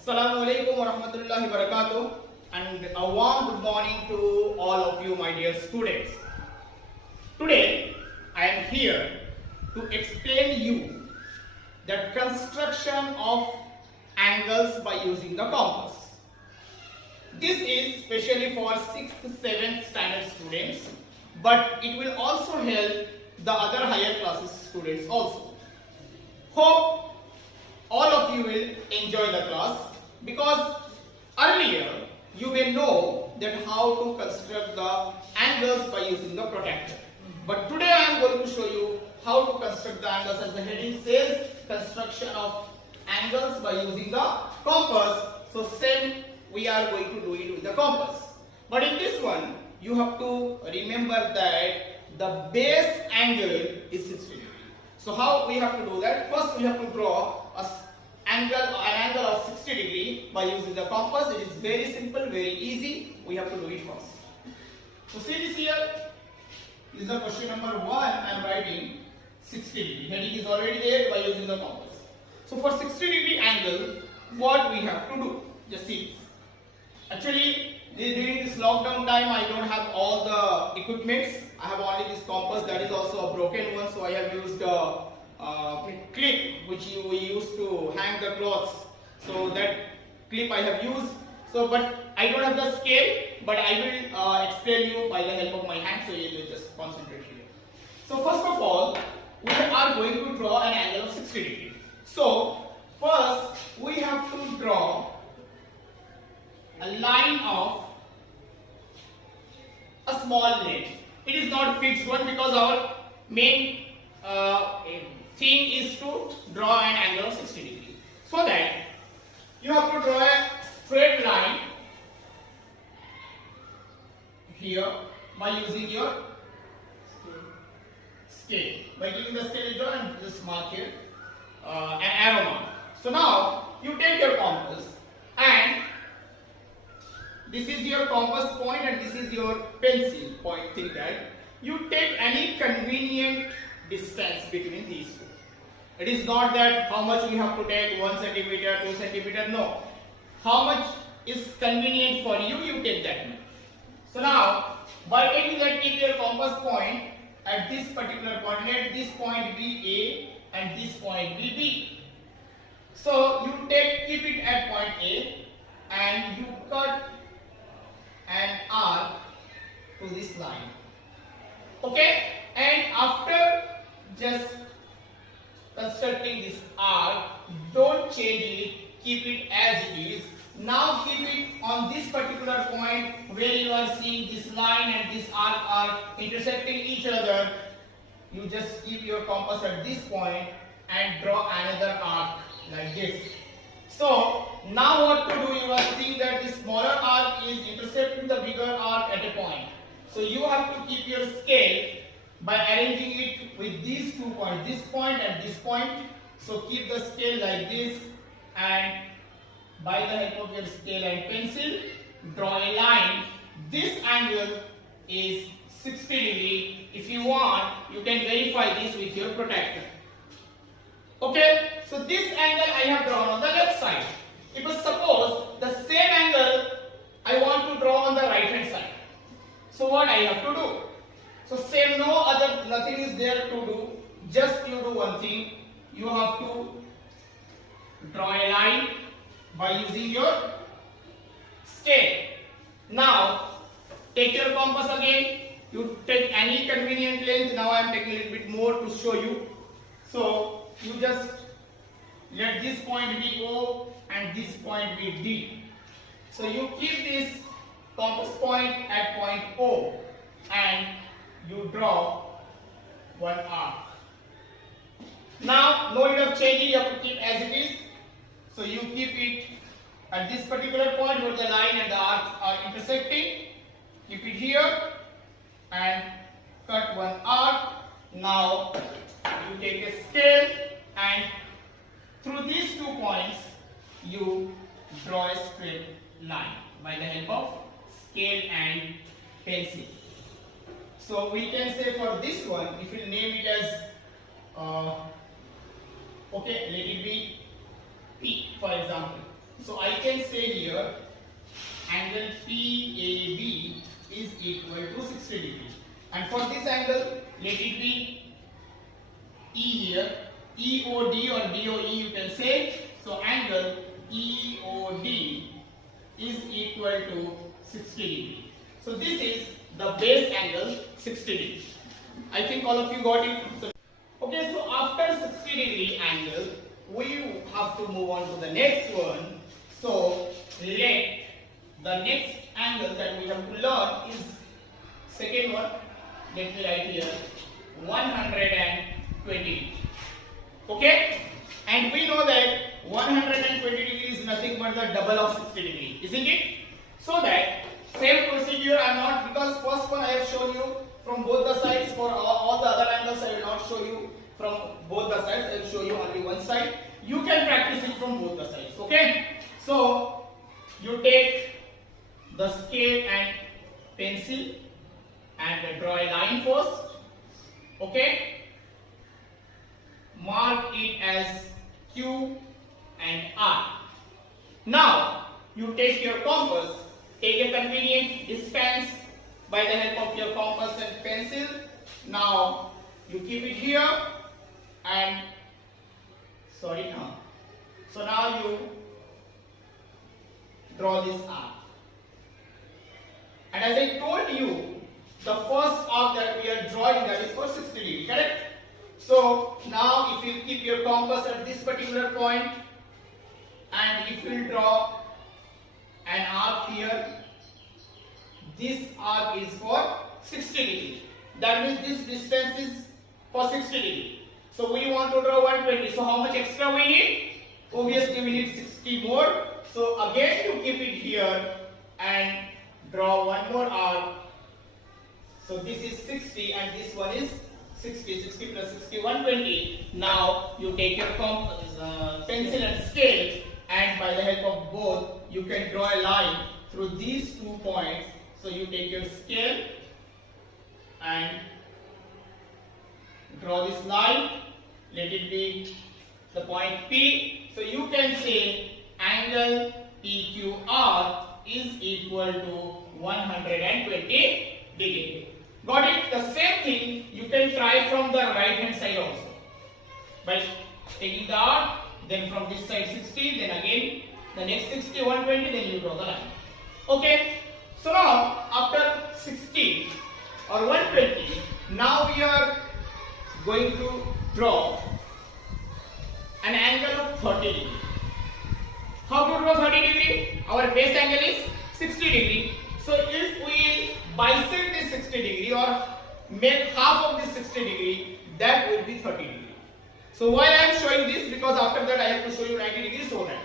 Assalamualaikum warahmatullahi wabarakatuh, and a warm good morning to all of you, my dear students. Today I am here to explain you the construction of angles by using the compass. This is specially for 6th, 7th standard students, but it will also help the other higher classes students also. Hope all of you will enjoy the class, because earlier you may know that how to construct the angles by using the protractor. But today I am going to show you how to construct the angles, as the heading says, construction of angles by using the compass. So same we are going to do it with the compass. But in this one you have to remember that the base angle is 60 degrees. So how we have to do that? First we have to draw an angle of 60 degrees by using the compass. It is very simple, very easy. We have to do it first. So see this here. This is the question number 1. I am writing 60 degree. Heading is already there by using the compass. So for 60 degree angle, what we have to do? Just see this. Actually, during this lockdown time, I don't have all the equipments. I have only this compass, that is also a broken one. So I have used a clip which we used to hang the clothes. So that clip I have used. So but I don't have the scale, but I will explain you by the help of my hand. So you will just concentrate here. So first of all, we are going to draw an angle of 60 degrees. So first we have to draw a line of a small length. It is not fixed one, because our main thing is to draw an angle of 60 degrees. So that you have to draw a straight line here by using your scale. By giving the scale, you draw and just mark here an arrow mark. So now you take your compass, and this is your compass point and this is your pencil point. Think that you take any convenient distance between these two. It is not that how much we have to take, 1 centimeter, 2 centimeter. No. How much is convenient for you, you take that much. So now, by taking that, keep your compass point at this particular point. Let this point be A and this point be B. So you keep it at point A and you cut an arc to this line. Okay? And after just constructing this arc, don't change it, keep it as it is. Now keep it on this particular point where you are seeing this line and this arc are intersecting each other. You just keep your compass at this point and draw another arc like this. So now what to do? You are seeing that the smaller arc is intersecting the bigger arc at a point. So you have to keep your scale by arranging it with these 2 points, this point and this point. So keep the scale like this, and by the help of your scale and pencil, draw a line. This angle is 60 degrees. If you want, you can verify this with your protractor. Okay, so this angle I have drawn on the left side. If suppose the same angle I want to draw on the right hand side. So what I have to do? So same, nothing is there to do. Just you do one thing. You have to draw a line by using your scale. Now take your compass again. You take any convenient length. Now I am taking a little bit more to show you. So you just let this point be O and this point be D. So you keep this compass point at point O and you draw one arc. Now no need of changing, you have to keep as it is. So you keep it at this particular point where the line and the arc are intersecting. Keep it here and cut one arc. Now you take a scale and through these 2 points you draw a straight line by the help of scale and pencil. So we can say for this one, if we name it as okay, let it be P for example. So I can say here angle PAB is equal to 60 degree. And for this angle, let it be E here, EOD or DOE you can say. So angle EOD is equal to 60 degree. So this is the base angle 60 degree. I think all of you got it. So, okay, so after 60 degree angle, we have to move on to the next one. So let the next angle that we have to learn is second one. Let me write here 120 degree. Okay, and we know that 120 degree is nothing but the double of 60 degree, isn't it? So that same procedure I am not, because first one I have shown you from both the sides. For all the other angles I will not show you from both the sides. I will show you only one side. You can practice it from both the sides. Okay, so you take the scale and pencil and draw a line first. Okay, mark it as Q and R. Now you take your compass, take a convenient distance by the help of your compass and pencil. Now you keep it here and so now you draw this arc. And as I told you, the first arc that we are drawing, that is for 60 degree, correct? So now if you keep your compass at this particular point and if you draw an arc here, this arc is for 60 degree. That means this distance is for 60 degree. So we want to draw 120. So how much extra we need? Obviously we need 60 more. So again you keep it here and draw one more arc. So this is 60 and this one is 60. 60 plus 60, 120. Now you take your pencil and scale, and by the help of both you can draw a line through these 2 points. So you take your scale and draw this line. Let it be the point P. So you can say angle PQR is equal to 120 degree. Got it? The same thing you can try from the right hand side also. By taking the arc, then from this side 60, then again the next 60, 120, then you draw the line. Okay. So now after 60 or 120, now we are going to draw an angle of 30 degree. How to draw 30 degree? Our base angle is 60 degree. So if we bisect this 60 degree or make half of this 60 degree, that will be 30 degree. So why I am showing this? Because after that I have to show you 90 degree so that.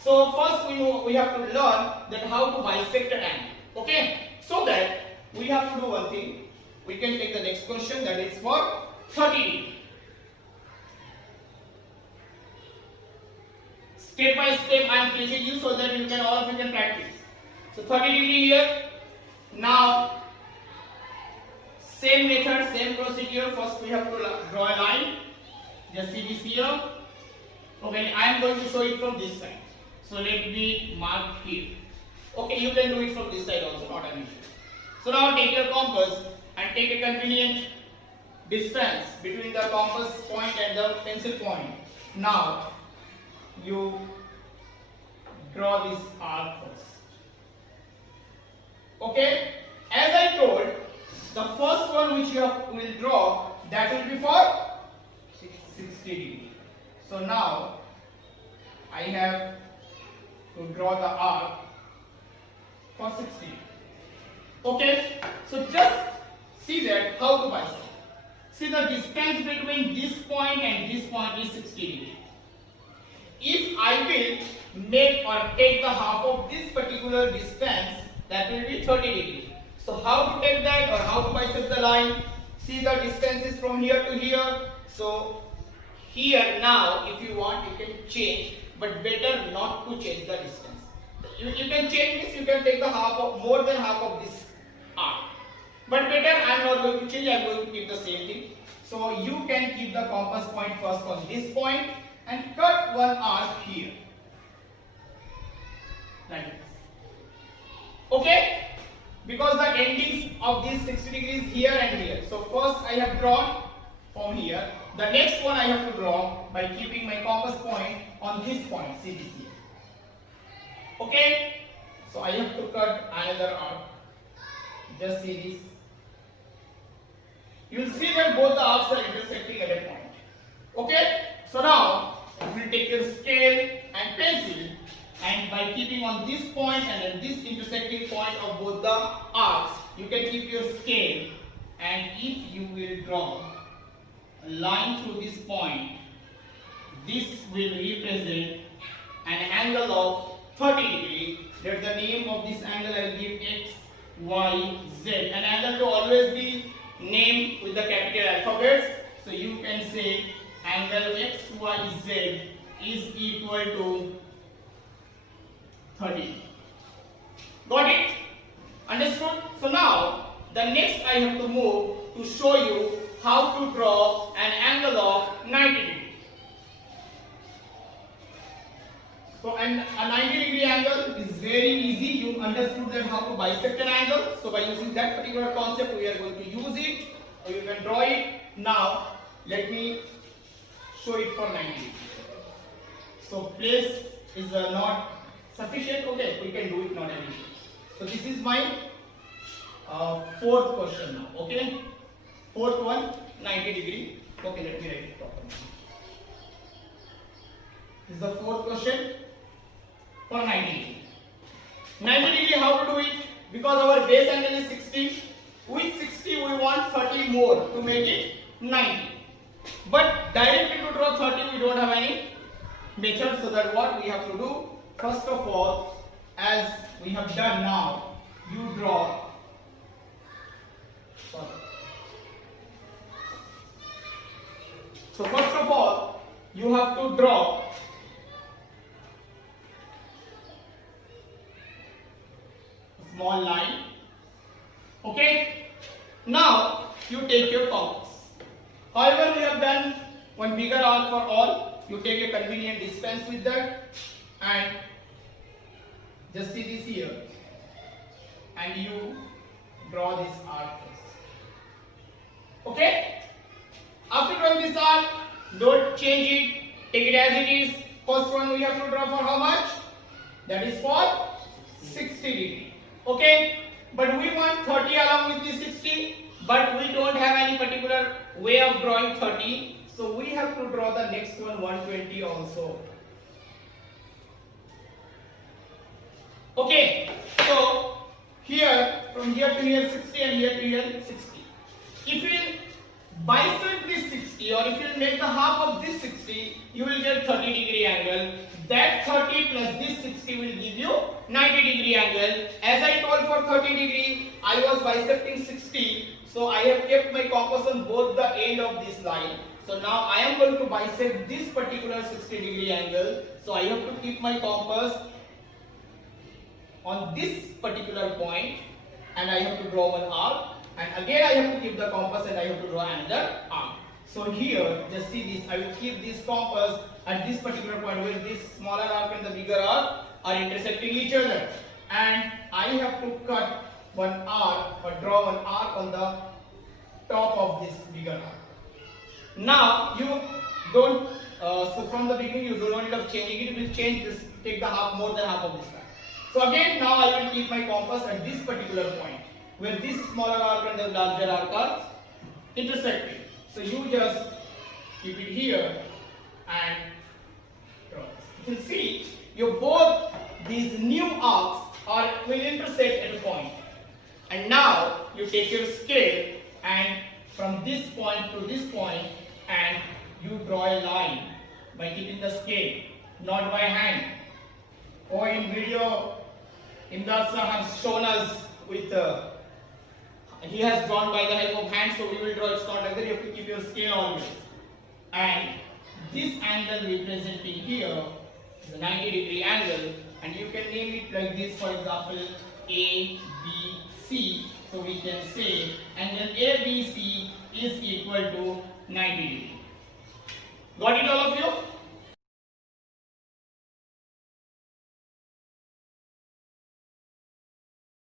So first we have to learn that how to bisect an angle. Okay? So that we have to do one thing. We can take the next question, that is for 30 degree. Step by step I am teaching you so that all of you can practice. So 30 degree here. Now same method, same procedure. First we have to draw a line. Just see this here. Okay, I am going to show it from this side. So let me mark here. Okay, you can do it from this side also, not an issue. So now take your compass and take a convenient distance between the compass point and the pencil point. Now you draw this arc first. Okay, as I told, the first one which you will draw, that will be for 60 degree. So now I have to draw the arc for 60. Okay, so just see that how to bisect. See, the distance between this point and this point is 60 degree. If I will make or take the half of this particular distance, that will be 30 degree. So how to take that or how to bisect the line? See, the distance is from here to here. So here now if you want you can change, but better not to change the distance. You can change this, you can take the more than half of this arc. But better I am not going to change, I am going to keep the same thing. So you can keep the compass point first on this point and cut one arc here. like this. Okay, because the endings of these 60 degrees here and here. So first I have drawn from here. The next one I have to draw by keeping my compass point on this point. See this here. Okay, so I have to cut another arc. Just see this. You will see that both the arcs are intersecting at a point. Okay, so now you will take your scale and pencil, and by keeping on this point and then this intersecting point of both the arcs, you can keep your scale, and if you will draw a line through this point, this will represent an angle of 30 degree. That's the name of this angle. I will give X, Y, Z. An angle to always be named with the capital alphabets. So you can say angle XYZ is equal to 30. Got it? Understood? So now the next I have to move to show you how to draw an angle of 90 degree. So a 90 degree angle is very easy. You understood that how to bisect an angle. So by using that particular concept, we are going to use it. Or you can draw it. Now let me show it for 90 degree. So place is not sufficient. Okay, we can do it, not an issue. So this is my fourth question now. Okay, fourth one, 90 degree. Okay, let me write it properly. This is the fourth question for 90 degree. 90 degree, how to do it? Because our base angle is 60. With 60 we want 30 more to make it 90. But directly to draw 30 we don't have any method, so that what we have to do, first of all, as we have done now, you draw so first of all you have to draw a small line. Okay, now you take your compass. However, we have done one bigger arc for all. You take a convenient distance with that and just see this here, and you draw this arc first. Okay, after drawing this arc, don't change it, take it as it is. First one we have to draw for how much? That is for 60 degree. Okay, but we want 30 along with this 60, but we don't have any particular way of drawing 30, so we have to draw the next one 120 also. Okay, so here, from here to here 60 and here to here 60. If you bisect this 60, or if you make the half of this 60, you will get 30 degree angle. That 30 plus this 60 will give you 90 degree angle. As I told, for 30 degree, I was bisecting 60. So I have kept my compass on both the end of this line. So now I am going to bisect this particular 60 degree angle. So I have to keep my compass on this particular point, and I have to draw one arc, and again I have to keep the compass and I have to draw another arc. So here, just see this, I will keep this compass at this particular point where this smaller arc and the bigger arc are intersecting each other, and I have to cut one arc or draw one arc on the top of this bigger arc. Now you don't, so from the beginning you don't end up changing it, you will change this, take the half, more than half of this part. So again, now I will keep my compass at this particular point where this smaller arc and the larger arc are intersecting. So you just keep it here and draw. You can see your both these new arcs will intersect at a point. And now you take your scale and from this point to this point, and you draw a line by keeping the scale, not by hand. Or in video, Imdad sir has shown us with he has drawn by the help of hand, so we will draw. It's not like that. You have to keep your scale always. And this angle representing here is a 90 degree angle, and you can name it like this. For example, A, B, C. So we can say angle ABC is equal to 90 degree. Got it, all of you?